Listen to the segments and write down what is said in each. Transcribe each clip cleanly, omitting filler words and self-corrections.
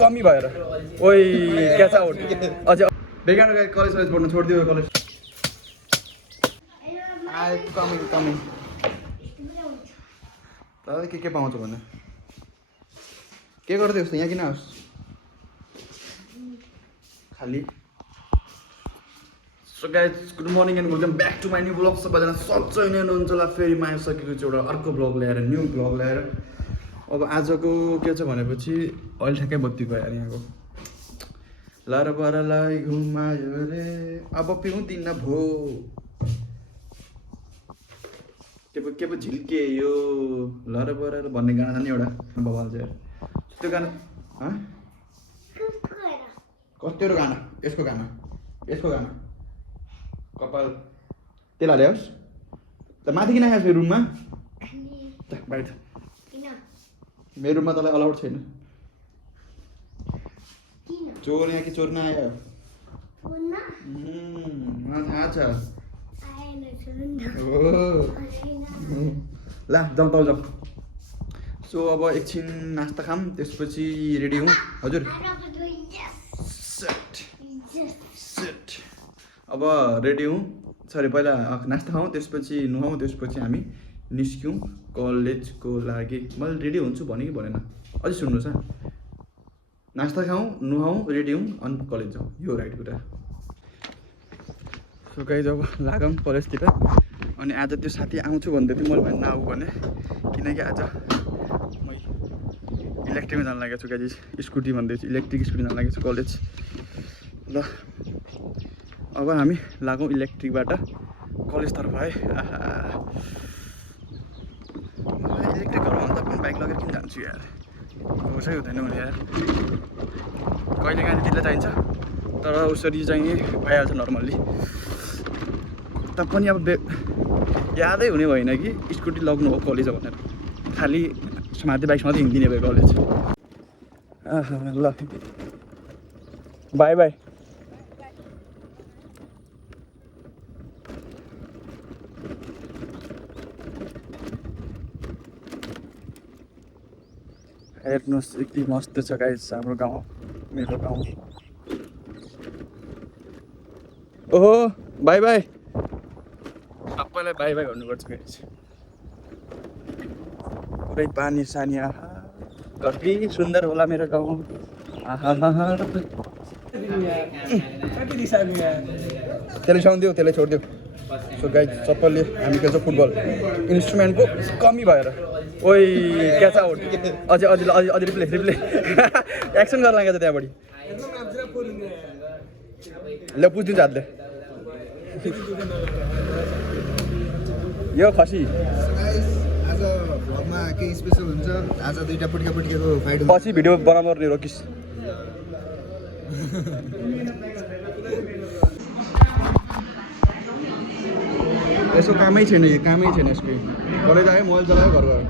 कमी भएर ओइ क्याच आउट अझै बेकार कलेज पढ्नु छोडिदियो कलेज कमिङ तर के पाउँछ भने के गर्दै उस्तो यहाँ किन आओस् खाली so guys good morning and welcome back to my new blog सबैजना सच्चै नै हुनुहुन्छ होला फेरि म आइसकेको छु एउटा अर्को ब्लग ल्याएर न्यू ब्लग ल्याएर अब आजको के छ भनेपछि अहिले ठ्याक्कै बत्ती गयो यहाँको लार बरलाई घुमायो रे अब पिउँदिन भो के पो झिल्के यो लर बर भन्ने गाना छ नि एउटा बबाल चाहिँ त्यो गाना कतिवटा गाना यसको गाना कपाल तेल हाल्योस् त माथि किन आएछ मेरो रुममा बाहिर मेरो रुममा तँलाई अलाउड छैन चोर यहाँ कि चोर नआयो मलाई थाहा छ ला जाउँ त जाउँ सो अब एकछिन नास्ता खाऊँ त्यसपछि रेडी हौँ हजुर सेट अब रेडी हौँ सरी पहिला नास्ता खाऊँ त्यसपछि नुहाउँ त्यसपछि हामी निस्क्यौँ कलेजको लागि मैले रेडी हुन्छु भने कि भनेन अझै सुन्नुहोस् नास्ता खाऊँ नुहाउँ रेडी हौँ अनि कलेज जाउँ यो राइट कुरा सो गाइज अब लागौँ कलेजतिर अनि आज त्यो साथी आउँछु भन्दै थियो मैले नआऊ भने किनकि आज म इलेक्ट्रिकमा जान लागेको छु गाइज स्कुटी भन्दैछु इलेक्ट्रिक स्कुटी जान लागेको छु कलेज ल अब हामी लागौँ इलेक्ट्रिकबाट कलेजतर्फ है इलेक्ट्रिक घर भन्दा पनि बाइक लगेर किन जान्छु यार होसै हुँदैन भने यार कहिले काहीँ दिदीलाई चाहिन्छ तर उसरी चाहिँ भइहाल्छ नर्मल्ली पनि अब यादै हुने भएन कि स्कुटी लग्नु हो कलेज भनेर खालि समाते बाइक समाते हिँडिदिने भयो कलेज ल बाई बाई हेर्नुहोस् यति मस्त छ गाइस हाम्रो गाउँ मेरो गाउँ ओहो बाई बाई सबैलाई बाई बाई भन्नुपर्छ गाइस पुरै पानी सानी आहा कति सुन्दर होला मेरो गाउँ आहा त्यसले सुहाउँदियो त्यसले छोडिदियो सो गाइस सबैले हामी खेल्छ फुटबल इन्स्ट्रुमेन्टको कमी भएर ओइ क्याच आउट अझै रिप्ले एक्सन गर्न लागेको छ त्यहाँबाट ल पुछिदिन्छ हातले यो खसी आज भ्लगमा केही स्पेसल हुन्छ आज दुईटा पुट्केको फाइट हुन्छ पछि भिडियो बनाउनु पर्ने रोकिस यसो कामै छैन यसको कलेज आयो मोबाइल चलायो घर गयो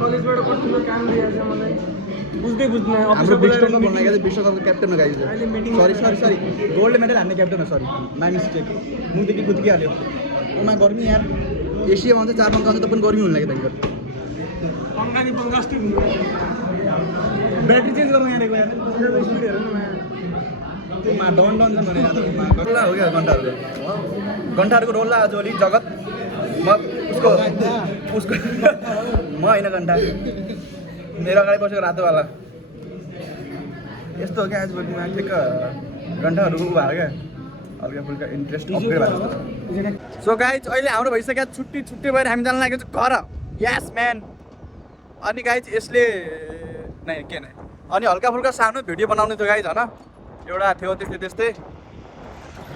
कलेजबाट कतिको काम दिएको छ मलाई बुझ्दै बुझ्दैन हाम्रो विश्वकप भन्ने विश्वकपको क्याप्टन हो गाइस सरी गोल्ड मेडल हान्ने क्याप्टन हो सरी माई मिस्टेक मुदेखि कुद्किहाल्यो ओमा गर्मी यार एसिया भन्छ 4 पंखा त पनि गर्मी हुन लाग्यो त्यहाँको पंखा नि पंखा अस्ति ब्याट्री चेन्ज गर्नु यहाँको यार स्पिड हेर न मा डन छ भने याद रोल्ला हो क्या घन्टाहरूको रोल्ला आज अलि जगत म उसको म होइन घन्टा मेरो अगाडि बसेको रातोवाला यस्तो हो क्या आजभोलि म ठिक्क घन्टाहरू भयो क्या हल्का फुल्का इन्ट्रेस्ट अपग्रेड भएको सो गाइज अहिले हाम्रो भइसक्यो छुट्टी भएर हामी जान लागेको छ घर यस म्यान अनि गाइज यसले नै के नै अनि हल्का फुल्का सानो भिडियो बनाउने थियो गाइज होइन एउटा थियो त्यस्तै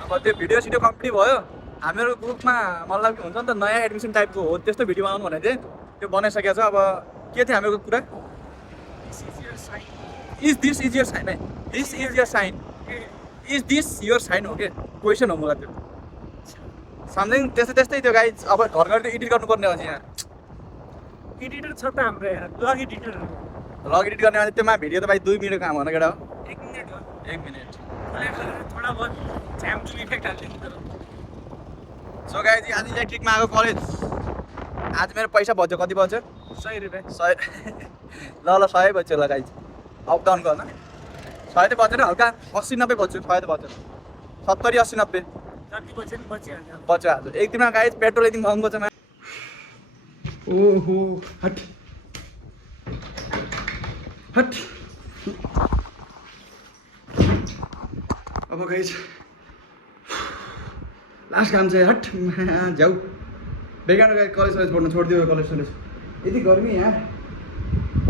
अब त्यो भिडियो सिडियो कम्प्लिट भयो हाम्रो ग्रुपमा मतलब हुन्छ नि त नयाँ एडमिसन टाइपको हो त्यस्तो भिडियो बनाउनु भनेको थिएँ त्यो बनाइसकेको छ अब के थियो हाम्रो कुरा is this is your sign is this your sign हो के क्वेसन हो मलाई त्यो समथिङ त्यस्तै थियो गाइज अब घर घर एडिट गर्नुपर्ने हो यहाँ एडिटर छ त हाम्रो यहाँ ब्लग एडिटर गर्ने भने त्योमा भिडियो त भाइ 2 मिनटको काम हो न केटा 1 मिनट हो 1 मिनट थोड़ा बहुत झ्याम्चुङ इफेक्ट हाल्छ सो गाइज आज इलेक्ट्रिकमा आएको कलेज आज मेरो पैसा बच्यो कति बच्यो 100 रुपियाँ 100 ल 100 बच्यो ल गाइज अप डाउन गर्न 100 त बचेन हल्का 80 90 बच्यो 100 त बचेन 70 80 90 जति बच्यो नि बचिहाल्यो बच्यो आज एक दिनमा गाइज पेट्रोल यति महँगो छ ओहो हट हट अब गाइज लास्ट काम चाहिँ हट जाऊ बेकार गाइज कलेज पढ्नु छोडिदियो कलेज यति गर्मी यहाँ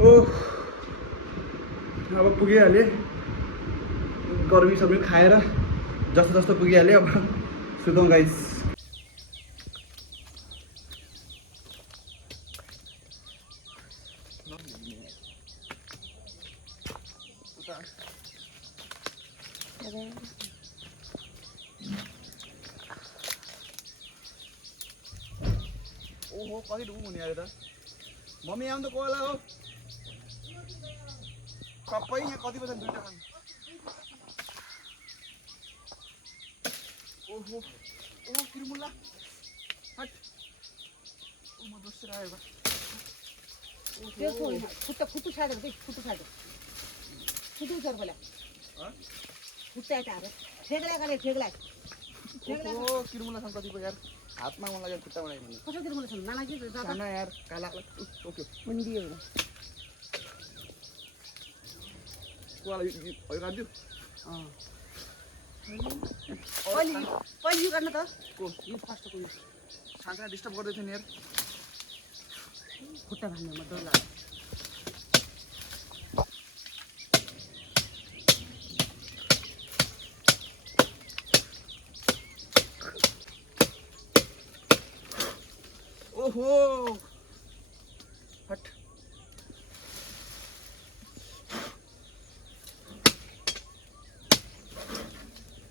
ओह अब पुगिहालेँ गर्मी सबै खाएर जस्तो जस्तो पुगिहालेँ अब सुतौँ गाइज ओहो कति डुबु हुने अरे त मम्मी आउनु त को होला हो सबै यहाँ कति बजे दुईटा खानु ओहो ओहो किरमुल्ला हट ओ म दोस्रो आयो त्यो खुट्टा खुट्टु छाड्यो कि खुट्टु छाड्यो खुट्टु छाड बोला खुट्टा यता ठेगला गरे ठेगला ओ किरमुल्ला छ कतिको यार हातमा मन लाग्यो खुट्टा बनाइदिनु कसरी किरमुल्ला छ नालागी दादा सानो यार काला ओके मुन्डियो कोला यो गर्दियो पहिले यो गर्न त को यो फर्स्टको यो सानो डिस्टर्ब गर्दै थियो नि यार खुट्टा भाङ्ने म डर लाग्यो